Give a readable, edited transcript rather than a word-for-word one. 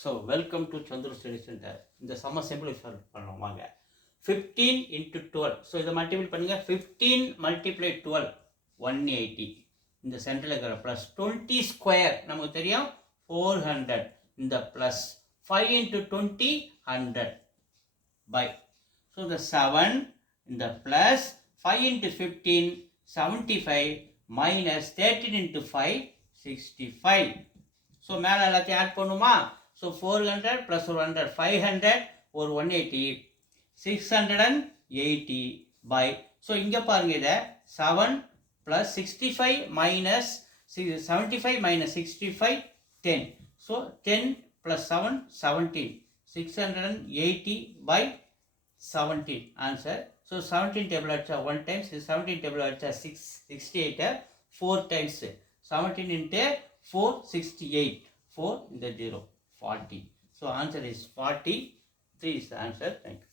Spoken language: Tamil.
So welcome to Chandru study centre. இந்த சம்ம சிம்பிளிஃபை பண்ணலாம் வாங்க. 15 இன்ட்டு 12. ஸோ இதை மல்டிபிள் பண்ணுங்கள். 15 மல்டிப்ளை 12 180. இந்த சென்டரில் இருக்கிற ப்ளஸ் 20 ஸ்கொயர் நமக்கு தெரியும் 400. இந்த ப்ளஸ் 5 இன்ட்டு 20 100 பை. ஸோ இந்த 7 இந்த plus 5 into 15 75 minus 13 into 5 65. So மேலே எல்லாத்தையும் ஆட் பண்ணுமா? ஸோ 400 ப்ளஸ் ஒரு 100 500 ஒரு 180 680 பை. ஸோ இங்கே பாருங்க, இதை 7 plus 65 minus 75 minus 65 10. So 10 plus 7 17 680 by 17 answer. So 17 table அடிச்சா 1 டைம்ஸ், 17 டேபிள் அடிச்சா 68 4 டைம்ஸ். 17 into 4 68 4 இந்த 0 40. So answer is 43 is the answer. Thank you.